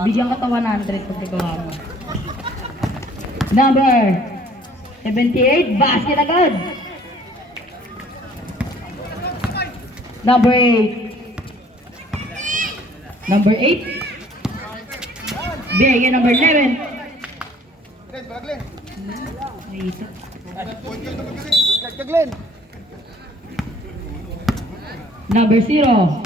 Bigyan ka pa 100 pag nagawa mo. Number 78, basket agad. Number 8. Number 8. Bigyan number 11. May isa. Number 0.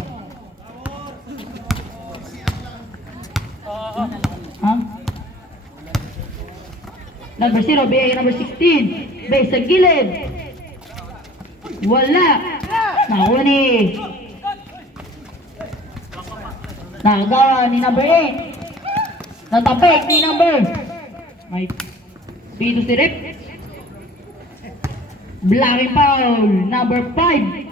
Huh? Number 0, bigay number 16. Base sa gilid. Wala. Nahuli. Nakagawa ni number 8. Natapik ni number. May pito si Rip. Blocking foul. Number 5.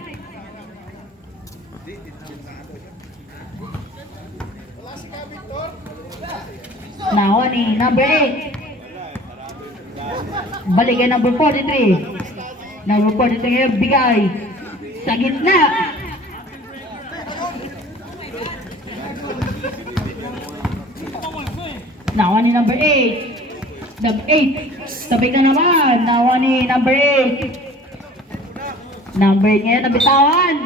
Nawa ni number 8. Balik kay number 43. Number 43 ngayon bigay sa gitna. Nawa ni number 8. Number 8. Tabi ka naman. Nawa ni number 8. Number 8 ngayon nabitawan.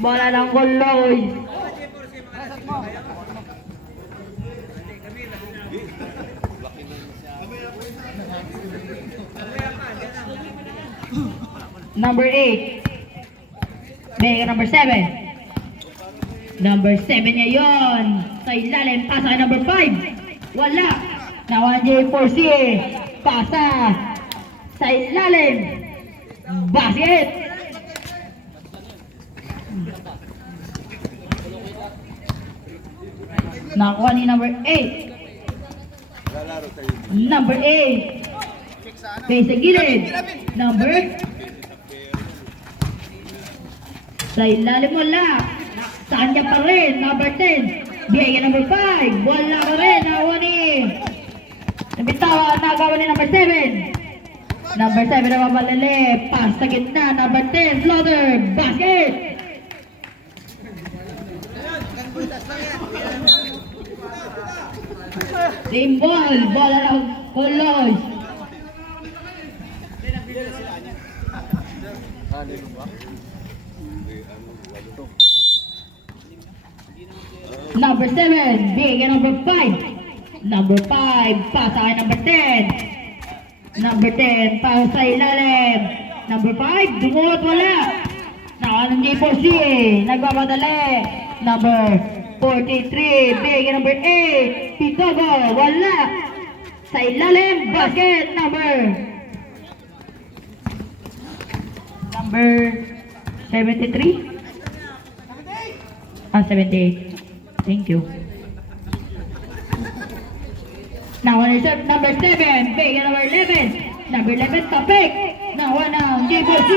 Bola ng Goloy. Number 8. Bigay number 7. Number 7 niya yun. Sa ilalim, pasa kay number 5. Wala. Nawa J4C. Pasa. Sa ilalim. Basket. Nakuha ni number 8. Number 8. Base sa gilid. Number. Sa ilalim wala. Sa kanya pa rin. Number 10. Bigay number 5. Wala pa rin. Nakuha ni. Nabitawa. Nagawa ni number 7. Number 7 na mamalali. Pass sa gitna. Number 10. Floater. Basket. Team ball. Bola ng Goloy. Number 7, bigay number 5. Number 5, pasa kay number 10. Number 10, pasa sa ilalim. Number 5, dumulot wala. Nakanan J4C, nagmamadali. Number 43, bigay number 8. Pitogo, wala. Sa ilalim, basket. Number 73. 78. Thank you. Now on is number 7. Big number 11. Number 11, Tapik. Now on ang J4C.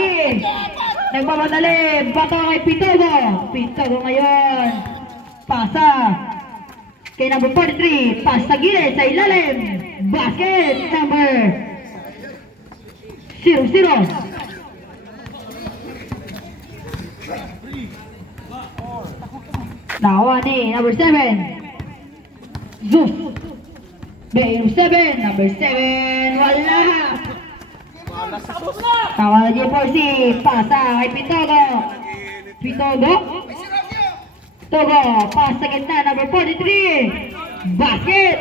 Nagmamadali. Bato kay Pitogo. Pitogo ngayon. Pasa. Kay number 43. Pass sa gilid sa ilalim. Basket. Number 00. Nawa ni number 7. Zeus. Bigay number 7. Number 7. Wala. Nawa na J4C. Pasa kay Pitogo. Pitogo. Pitogo. Pass sa gitna. Number 43. Basket.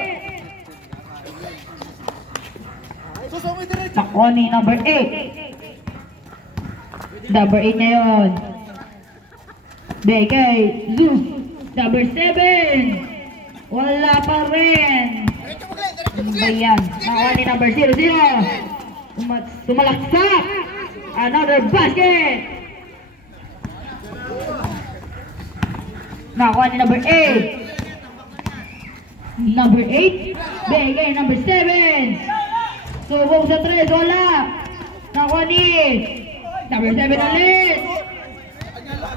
Nakuha ni number 8. Number 8 na yun. Bigay Zeus. Number 7. Wala pa rin. Ano ba yan? Nakuha ni number 00. Tumalaksak. Another basket. Nakuha ni number 8. Number 8. Bigay number 7. Subong sa 3. Wala. Nakuha ni number 7 ulit.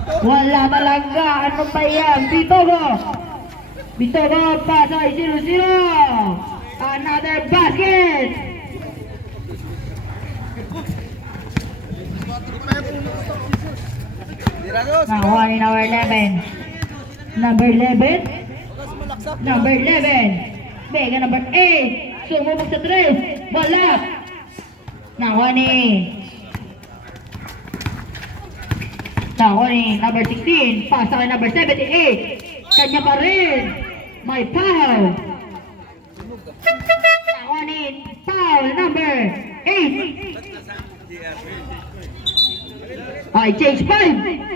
Wala talaga. Ano ba yan? Pitogo. Pitogo pa sa 0-0. Another basket. Nakuha ni number 11. Number 11. Number 11. Mega number 8. Sumubok sa 3. Wala. Nakuha ni. Nakuha ni number 16. Pasa kay number 78. Kanya pa rin. May foul. Nakuha ni foul number 8. Ay, change 5.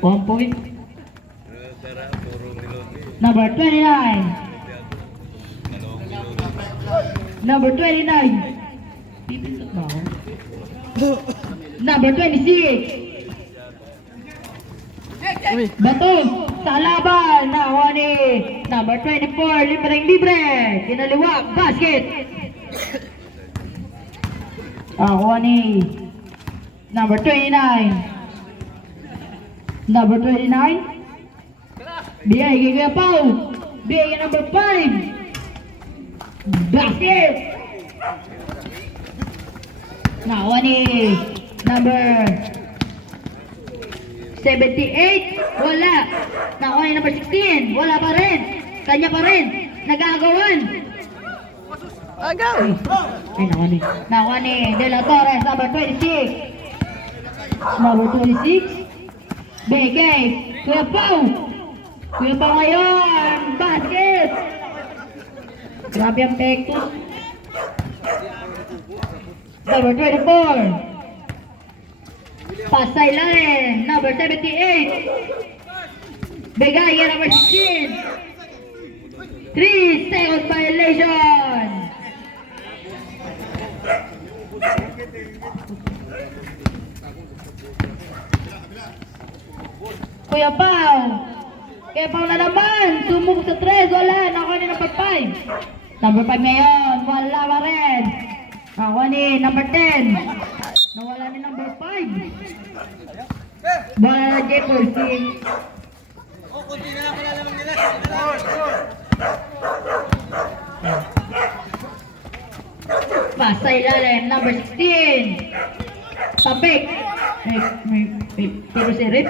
One point. Number 29. Number 29. Number 26. Bato sa laban. Nakuha ni number 24. Libreng-libre. Kinaliwag. Basket. Nakuha ni number 29. Number 29. Bigay kay Kuya Pao. Bigay kay number 5. Basket. Nakuha ni number 78. Wala. Nakuha ni number 16. Wala pa rin. Kanya pa rin. Nag-aagawan. Agaw! Ay, nakuha ni De La Torres. Number 26. Number 26. Bigay Kuya Pao. Kuya Pao ngayon. Basket. Grabe ang pektos. Number 24. Pasay Lare. Number 78. Bigay kay number 16. 3 second violation. Kuya Pao. Kuya Pao na naman. Sumubok sa 3. Wala. Nakuha ni number 5. Number 5 ngayon. Wala pa rin. Nakuha ni number 10. Nawala ni number 5. Wala na Jefferson. Kunti na lang kailangan nila. Pasay Lalim. Number 16. Tapik. Pero si Rip.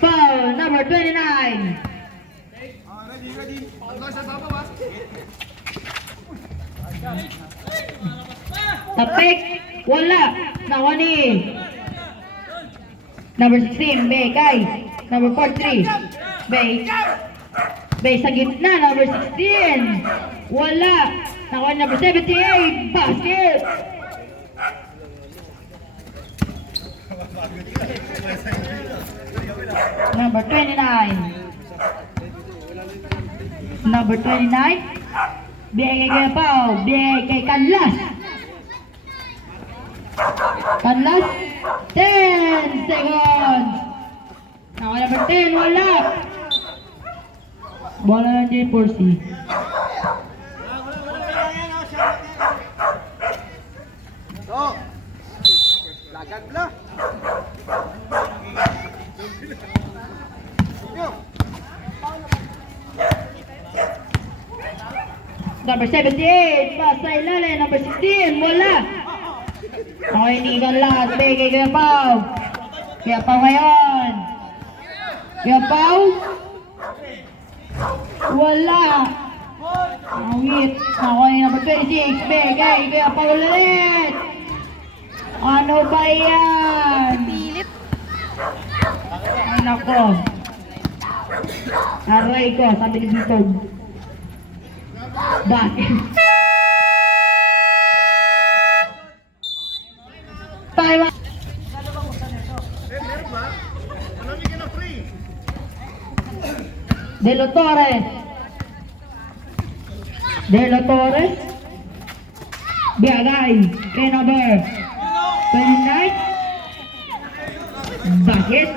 Foul. Number 29. Tapik. Wala. Nakuha ni number 16. Bay kay number 43. Bay sa gitna. Number 16. Wala. Nakuha ni number 78. Basket. Number 29. Number 29. Bigay kay Pao. Bigay kay Canlas. Canlas. 10 seconds. Nakuha number 10. Wala. Bola ng J4C. So, lagan pala. Number 78, Pasay Lale. Number 16, wala. Okay, ni Canlas. Bigay kay Pao. Kaya Pao ngayon. Kaya Pao. Wala. Awit. Nakuha ni number 26. Bigay kaya Pao ulit. Ano ba yan? Pilit. Ay nako. Aray ko, sabi ni Bitog. Bakit? Time out. De La Torres. De La Torres. Biagay. Kay number 29. Bakit?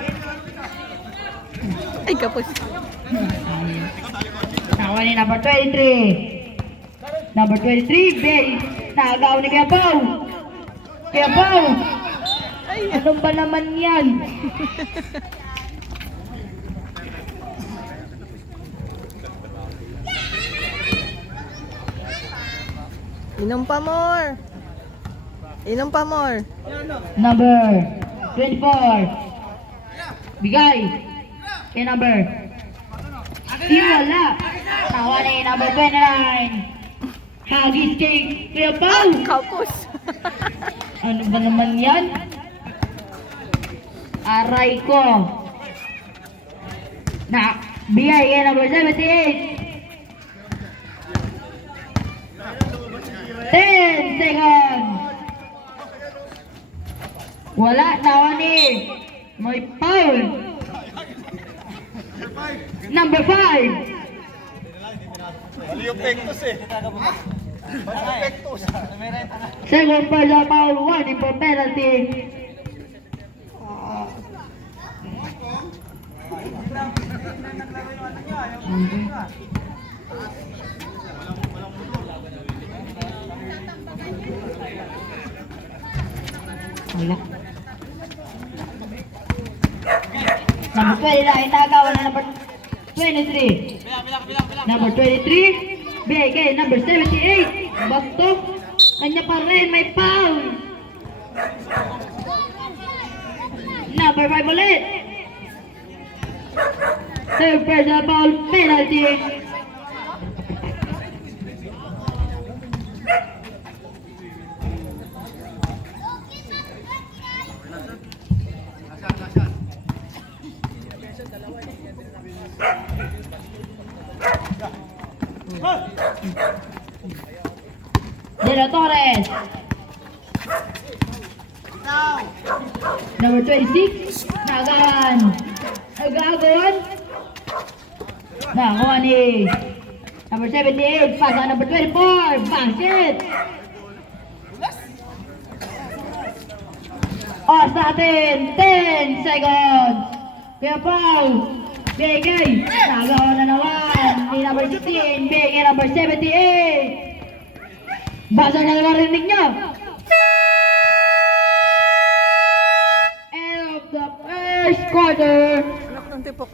Ay, kapos. Nakuha ni number 23. Number 23, Bay. Nakagaw ni Kuya Pao. Kuya Pao. Ano ba naman yan? Inom pa more. Inom pa more. Number 24. Bigay. Kay number. Di wala. Nawa ni number 29. Hagis kay Kuya Pao. Kapos. Ano ba naman yan? Aray ko. Na, bigay kay number 78. 10 seconds. Wala, nawa ni may foul. Number 5. Mali yung pektos eh. Mali yung pektos. Second personal foul, warning for penalty. Wala. Number 20 na inagawa na number 23. Number 23, BK, number 78, Basto, kanya pa rin, may foul. Number 5 ulit. Third personal foul, penalty. De La Torres. Number 26, Nagawan. Nagawan. Nagawa ni number 78, pass on number 24, basket. Oras natin, 10 seconds. Kaya Pao, BK, nagawa na naman ni number 16, BK number 78. Basa na naman rinig nyo. End of the first quarter. Anak ng tipok